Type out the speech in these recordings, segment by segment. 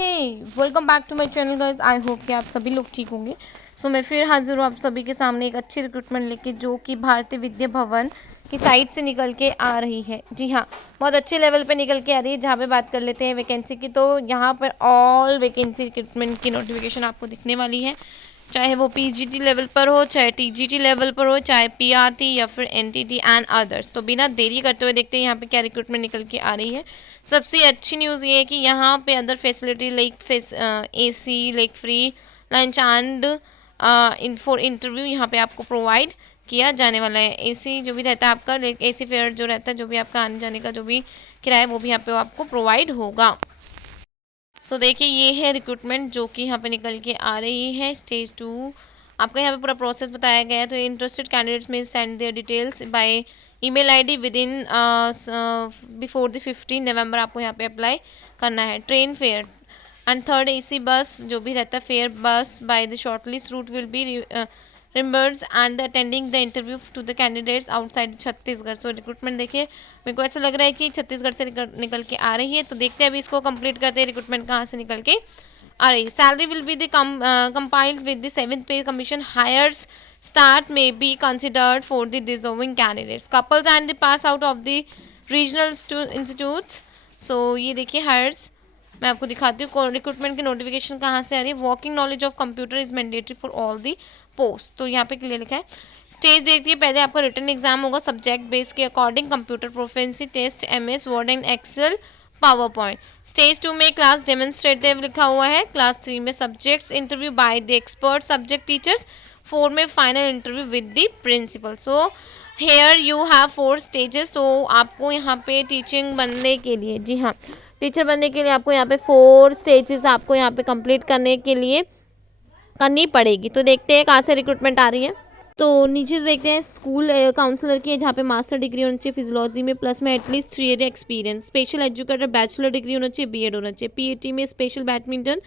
Welcome back to my channel guys. I hope कि आप सभी लोग ठीक होंगे। मैं फिर हाजिर हूँ आप सभी के सामने एक अच्छी रिक्रूटमेंट लेके, जो कि भारतीय विद्या भवन की साइट से निकल के आ रही है। जी हाँ, बहुत अच्छे लेवल पे निकल के आ रही है। जहाँ पे बात कर लेते हैं वैकेंसी की, तो यहाँ पर ऑल वैकेंसी रिक्रूटमेंट की नोटिफिकेशन आपको दिखने वाली है, चाहे वो पीजीटी लेवल पर हो, चाहे टीजीटी लेवल पर हो, चाहे पीआरटी या फिर एनटीटी एंड अदर्स। तो बिना देरी करते हुए देखते हैं यहाँ पे क्या रिक्रूटमेंट निकल के आ रही है। सबसे अच्छी न्यूज़ ये है कि यहाँ पे other facility like AC, like free lunch and for interview यहाँ पे आपको प्रोवाइड किया जाने वाला है। एसी जो भी रहता है आपका, एसी फेयर जो रहता है, जो भी आपका आने जाने का जो भी किराया, वो भी यहाँ पे आपको प्रोवाइड होगा। देखिए, ये है रिक्रूटमेंट जो कि यहाँ पे निकल के आ रही है। स्टेज 2 आपका यहाँ पे पूरा प्रोसेस बताया गया है। तो interested candidates may send their details by email ID within before the 15 November आपको यहाँ पे अप्लाई करना है। Train fare and third AC bus जो भी रहता है fare bus by the shortlist route will be reimburse and attending the interview to the candidates outside Chhattisgarh. Recruitment देखिए, मेरे को ऐसा लग रहा है कि छत्तीसगढ़ से निकल के आ रही है। तो देखते हैं अभी इसको कंप्लीट करते हैं, रिक्रूटमेंट कहाँ से निकल के आ रही है। Salary will be the compiled with the 7th pay commission. Hires start may be considered for the deserving candidates, couples and the pass out of the regional institutes। ये देखिए हायर्स, मैं आपको दिखाती हूँ रिक्रूटमेंट की नोटिफिकेशन कहाँ से आ रही है। Working knowledge of computer is mandatory for all the post. तो यहाँ पे क्लियर लिखा है। स्टेज देखिए, पहले आपका रिटन एग्जाम होगा सब्जेक्ट बेस के according, computer proficiency test, MS Word and Excel, PowerPoint. Stage 2 में क्लास डेमोन्स्ट्रेटिव लिखा हुआ है। क्लास 3 में subjects interview by the expert subject teachers. 4 में final interview with the principal. Here you have 4 stages. आपको यहाँ पे टीचिंग बनने के लिए, जी हाँ, टीचर बनने के लिए आपको यहाँ पे 4 स्टेजेस आपको यहाँ पे कंप्लीट करने के लिए करनी पड़ेगी। तो देखते हैं कहाँ से रिक्रूटमेंट आ रही है। तो नीचे से देखते हैं स्कूल काउंसलर की है, जहाँ पे मास्टर डिग्री होनी चाहिए फिजियोलॉजी में, प्लस में at least 3 year experience. Special educator bachelor degree होना चाहिए, बीएड होना चाहिए। पीएटी में special badminton,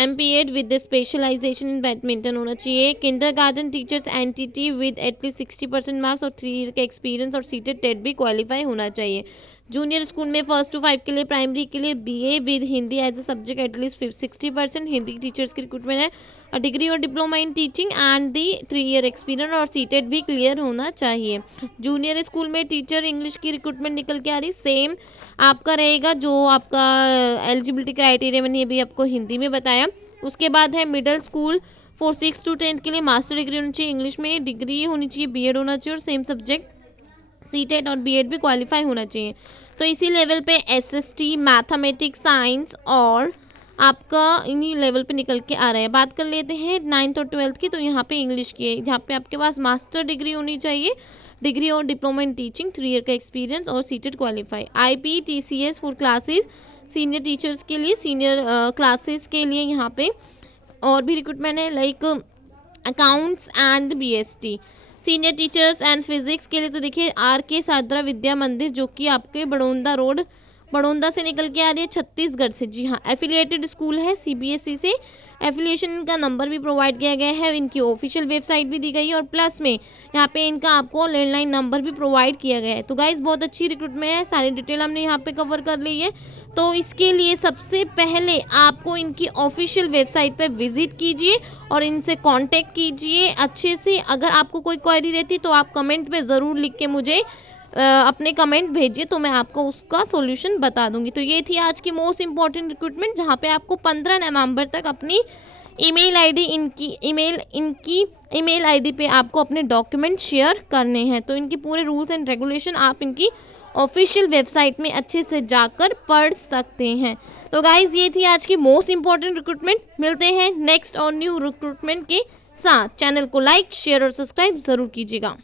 MPEd with the specialization in badminton होना चाहिए। Kindergarten teachers NTT with at least 60% marks और 3 ईयर का एक्सपीरियंस और सीटेड टेट भी क्वालिफाई होना चाहिए। जूनियर स्कूल में 1st to 5 के लिए, प्राइमरी के लिए BA with Hindi as a subject at least 60%। Hindi teachers की रिक्रूटमेंट है। डिग्री और diploma in teaching and the 3 year experience और सीटेट भी क्लियर होना चाहिए। जूनियर स्कूल में टीचर इंग्लिश की रिक्रूटमेंट निकल के आ रही, सेम आपका रहेगा जो आपका एलिजिबिलिटी क्राइटेरिया मैंने भी आपको हिंदी में बताया। उसके बाद है मिडिल स्कूल फॉर 6 to 10 के लिए मास्टर डिग्री होनी चाहिए इंग्लिश में, डिग्री होनी चाहिए, बीएड होना चाहिए और सेम सब्जेक्ट सीटेट और बीएड भी क्वालिफाई होना चाहिए। तो इसी लेवल पे एसएसटी, मैथमेटिक्स, साइंस और आपका इन्हीं लेवल पे निकल के आ रहा है। बात कर लेते हैं 9th और 12th की। तो यहाँ पे इंग्लिश की है, जहाँ पे आपके पास मास्टर डिग्री होनी चाहिए, डिग्री और डिप्लोमा इन टीचिंग, 3 ईयर का एक्सपीरियंस और seated qualify. IPTCS for classes, senior teachers के लिए, सीनियर क्लासेस के लिए यहाँ पे और भी रिक्रूटमेंट है, like accounts and BST। Senior teachers and physics के लिए तो देखिए RK सादरा विद्या मंदिर, जो कि आपके बड़ौदा रोड, बड़ौदा से निकल के आ रही है, छत्तीसगढ़ से। जी हाँ, एफिलिएटेड स्कूल है CBSE से। एफिलिएशन का नंबर भी प्रोवाइड किया गया है, इनकी ऑफिशियल वेबसाइट भी दी गई है और प्लस में यहाँ पे इनका आपको लैंडलाइन नंबर भी प्रोवाइड किया गया है। तो गाइज बहुत अच्छी रिक्रूटमेंट है, सारी डिटेल हमने यहाँ पे कवर कर ली है। तो इसके लिए सबसे पहले आपको इनकी ऑफिशियल वेबसाइट पे विजिट कीजिए और इनसे कांटेक्ट कीजिए अच्छे से। अगर आपको कोई क्वेरी रहती तो आप कमेंट पे ज़रूर लिख के मुझे अपने कमेंट भेजिए, तो मैं आपको उसका सॉल्यूशन बता दूंगी। तो ये थी आज की मोस्ट इंपॉर्टेंट रिक्रूटमेंट, जहाँ पे आपको 15 नवंबर तक अपनी ईमेल आईडी पे आपको अपने डॉक्यूमेंट शेयर करने हैं। तो इनकी पूरे रूल्स एंड रेगुलेशन आप इनकी ऑफिशियल वेबसाइट में अच्छे से जाकर पढ़ सकते हैं। तो गाइज ये थी आज की मोस्ट इंपॉर्टेंट रिक्रूटमेंट। मिलते हैं नेक्स्ट और न्यू रिक्रूटमेंट के साथ। चैनल को लाइक, शेयर और सब्सक्राइब ज़रूर कीजिएगा।